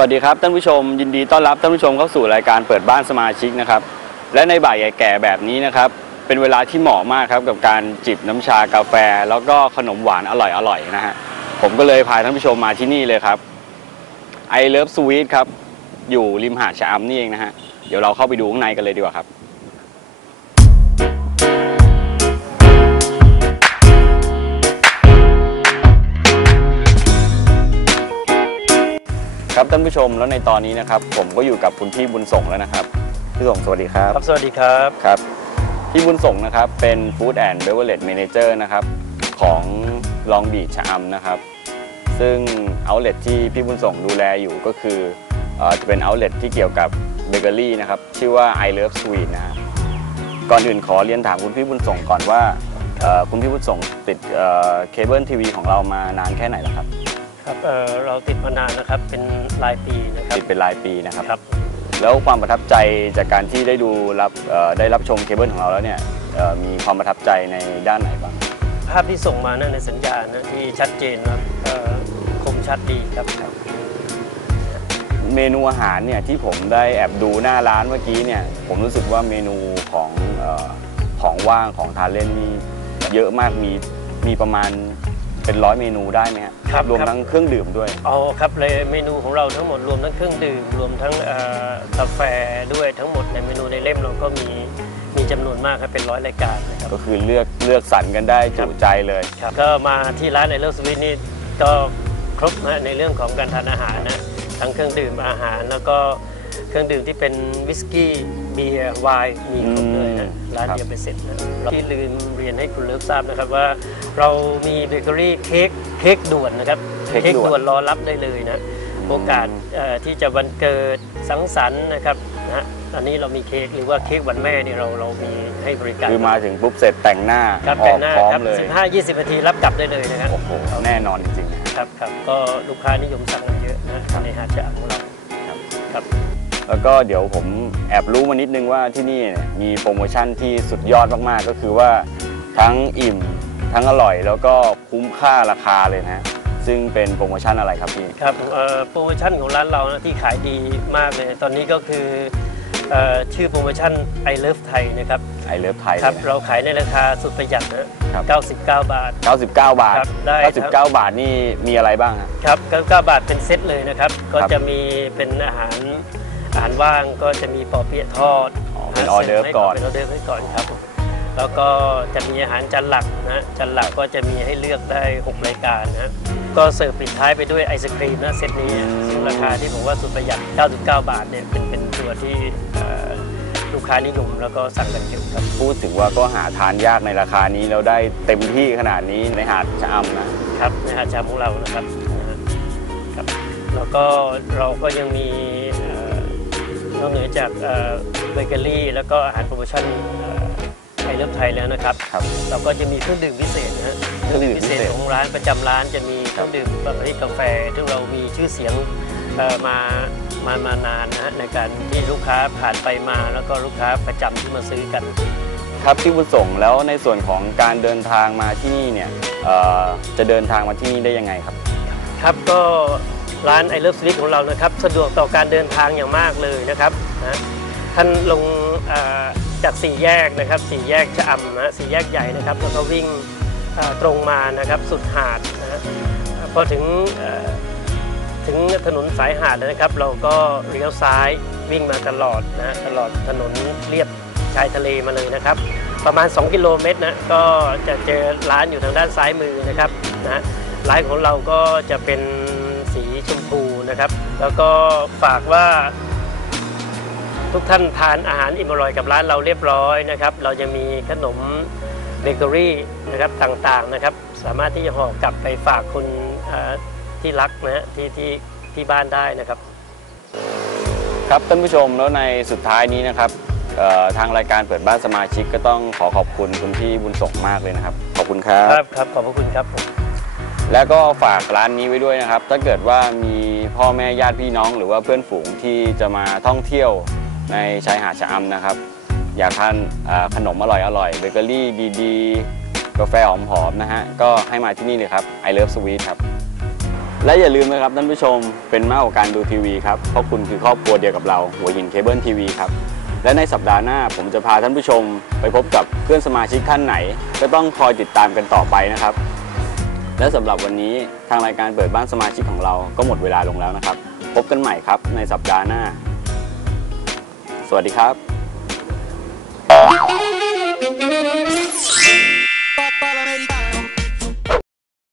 วัสดีครับท่านผู้ชมยินดีต้อนรับท่านผู้ชมเข้าสู่รายการเปิดบ้านสมาชิกนะครับและในบ่ายแก่แบบนี้นะครับเป็นเวลาที่เหมาะมากครับกับการจิบน้ำชากาแฟ แล้วก็ขนมหวานอร่อยๆนะฮะผมก็เลยพาท่านผู้ชมมาที่นี่เลยครับไอเลิฟสวีทครับอยู่ริมหาดชะอำนี่เองนะฮะเดี๋ยวเราเข้าไปดูข้างในกันเลยดีกว่าครับานผู้ชมแล้วในตอนนี้นะครับ ผมก็อยู่กับคุณพี่บุญส่งแล้วนะครับพี่ส่งสวัสดีครับครับ สวัสดีครับครับพี่บุญส่งนะครับเป็น Food and Beverage Manager นะครับของลองบีชะอำนะครับ ซึ่งเอาเล t ที่พี่บุญส่งดูแลอยู่ก็คือเออจะเป็นเอาเล t ที่เกี่ยวกับเบเกอรี่นะครับชื่อว่า I Love Sweet นะฮะก่อนอื่นขอเรียนถามคุณพี่บุญส่งก่อนว่าเอ่อคุณพี่บุญส่งติดเคเบิลทีวีของเรามานานแค่ไหนแล้วครับ ครับเอ่อเราติดมานานนะครับเป็นรายปีนะครับติดเป็นรายปีนะครับ ครับ แล้วความประทับใจจากการที่ได้ดูรับเอ่อได้รับชมเคเบิลของเราแล้วเนี่ยเอ่อมีความประทับใจในด้านไหนบ้าง ภาพที่ส่งมานะในสัญญาณนะที่ชัดเจนนะครับเอ่อคมชัดดีครับครับ เมนูอาหารเนี่ยที่ผมได้แอบดูหน้าร้านเมื่อกี้เนี่ยผมรู้สึกว่าเมนูของเออของว่างของทานเล่นนี่เยอะมากมีมีประมาณ เป็นร้อยเมนูได้ไหมฮะครับรวมครับ ทั้งเครื่องดื่มด้วยอ๋อครับเลยเมนูของเราทั้งหมดรวมทั้งเครื่องดื่มรวมทั้งเอ่อกาแฟด้วยทั้งหมดในเมนูในเล่มเราก็มีมีจำนวนมากครับเป็นร้อยรายการนะครับ ก็คือเลือกเลือกสรรกันได้จุใจเลย ครับก็มาที่ร้านไอเลอร์สวิตนี่ก็ครบนะในเรื่องของการทานอาหารนะทั้งเครื่องดื่มอาหารแล้วก็ เครื่องดื่มที่เป็นวิสกี้เบียร์ไวน์มีครบเลยนะอืมร้านครับเดียวไปเสร็จนะที่ลืมเรียนให้คุณเลิฟทราบนะครับว่า เรามีเบเกอรี่เค้กเค้กด่วนนะครับเค้กด่วนด่วนรอรับได้เลยนะโอกาสเอ่อที่จะวันเกิดสังสรรค์นะครับนะอันนี้เรามีเค้กหรือว่าเค้กวันแม่เนี่ยเราเรามีให้บริการคือมาถึงปุ๊บเสร็จแต่งหน้าครับอแต่องกหน้าพร้อมครับเลย15 20นาทีรับกลับได้เลยนะครับโอ้โหแน่นอนจริงๆนะครับครับก็ลูกค้านิยมสั่งกันเยอะนะในหาดชะอำของเราครับครับ แล้วก็เดี๋ยวผมแอบรู้มานิดนึงว่าที่นี่เนี่ยมีโปรโมชั่นที่สุดยอดมากๆ ก็คือว่าทั้งอิ่ม ทั้งอร่อย แล้วก็คุ้มค่าราคาเลยนะฮะซึ่งเป็นโปรโมชั่นอะไรครับพี่ ครับเอ่อโปรโมชั่นของร้านเรานะที่ขายดีมากเลย ตอนนี้ก็คือเอ่อชื่อโปรโมชั่น I Love ไทยนะครับ ไอเลิฟไทยครับ เราขายในราคาสุดประหยัดนะครับ99 บาท 99 บาท ครับได้ครับ 99 บาทนี่มีอะไรบ้างฮะ ครับ99บาทเป็นเซตเลยนะครับ ก็ครับ จะมีเป็นอาหาร อาหารว่างก็จะมีปอเปี๊ยะทอดอ๋อเป็นออเดิร์ฟก่อน เป็นออเดิร์ฟให้ก่อนครับ แล้วก็จะมีอาหารจานหลักนะจานหลักก็จะมีให้เลือกได้ 6 รายการนะก็เสิร์ฟปิดท้ายไปด้วยไอศครีมนะเซตนี้ซึ่งราคาที่ผมว่าสุดประหยัด 99 บาทเนี่ยเป็นเป็นตัวที่เอ่อลูกค้านิยมแล้วก็สั่งกันเยอะครับ พูดถึงว่าก็หาทานยากในราคานี้แล้วได้เต็มที่ขนาดนี้ในหาดชะอำนะครับในหาดชามของเรานะครับนะฮะครับแล้วก็เราก็ยังมีเอ่อ นอกเหนือจากเอ่อเบเกอรี่ แล้วก็อาหารโปรโมชั่นเอ่อไทยเลิฟไทยแล้วนะครับครับ เราก็จะมีเครื่องดื่มพิเศษนะฮะเครื่องดื่มพิเศษของร้านประจำร้านจะมีเครื่องดื่มประเภทกาแฟ ซึ่งเรามีชื่อเสียงเอ่อมามามานานนะฮะในการที่ลูกค้าผ่านไปมาแล้วก็ลูกค้าประจำที่มาซื้อกัน ครับที่บุญส่งแล้วในส่วนของการเดินทางมาที่นี่เนี่ยเอ่อจะเดินทางมาที่นี่ได้ยังไงครับ ครับก็ ร้าน I Love Sweet ของเรานะครับ สะดวกต่อการเดินทางอย่างมากเลยนะครับนะท่านลงจากสี่แยกนะครับสี่แยกชะอำนะสี่แยกใหญ่นะครับแล้วก็วิ่งตรงมานะครับสุดหาดนะฮะพอถึงถึงถนนสายหาดนะครับ เราก็เลี้ยวซ้ายวิ่งมาตลอดนะตลอดถนนเลียบชายทะเลมาเลยนะครับ ประมาณ 2 กิโลเมตรนะก็จะเจอร้านอยู่ทางด้านซ้ายมือนะครับนะร้านของเราก็จะเป็น สีชมพูนะครับ แล้วก็ฝากว่า ทุกท่านทานอาหารอิ่มอร่อยกับร้านเราเรียบร้อยนะครับ เราจะมีขนมเบเกอรี่นะครับต่างๆนะครับ สามารถที่จะห่อกลับไปฝากคนเอ่อที่รักนะฮะที่ที่ที่บ้านได้นะครับครับท่านผู้ชมแล้วในสุดท้ายนี้นะครับเอ่อทางรายการเปิดบ้านสมาชิกก็ต้องขอขอบคุณคุณพี่บุญส่งมากเลยนะครับ ขอบคุณครับ ครับครับขอบพระคุณครับผม แล้วก็ฝากร้านนี้ไว้ด้วยนะครับ ถ้าเกิดว่ามีพ่อแม่ญาติพี่น้องหรือว่าเพื่อนฝูงที่จะมาท่องเที่ยวในชายหาดชะอำนะครับ อยากทานขนมอร่อยอร่อยเบเกอรี่ดีๆ กาแฟหอมๆนะฮะ ก็ให้มาที่นี่เลยครับ I Love Sweet ครับ และอย่าลืมนะครับท่านผู้ชมเป็นมากกว่าการดูทีวีครับ เพราะคุณคือครอบครัวเดียวกับเรา หัวหินเคเบิลทีวีครับและในสัปดาห์หน้าผมจะพาท่านผู้ชมไปพบกับเพื่อนสมาชิกท่านไหน ก็ต้องคอยติดตามกันต่อไปนะครับ และสำหรับวันนี้ทางรายการเปิดบ้านสมาชิกของเราก็หมดเวลาลงแล้วนะครับ พบกันใหม่ครับในสัปดาห์หน้า สวัสดีครับ Papa la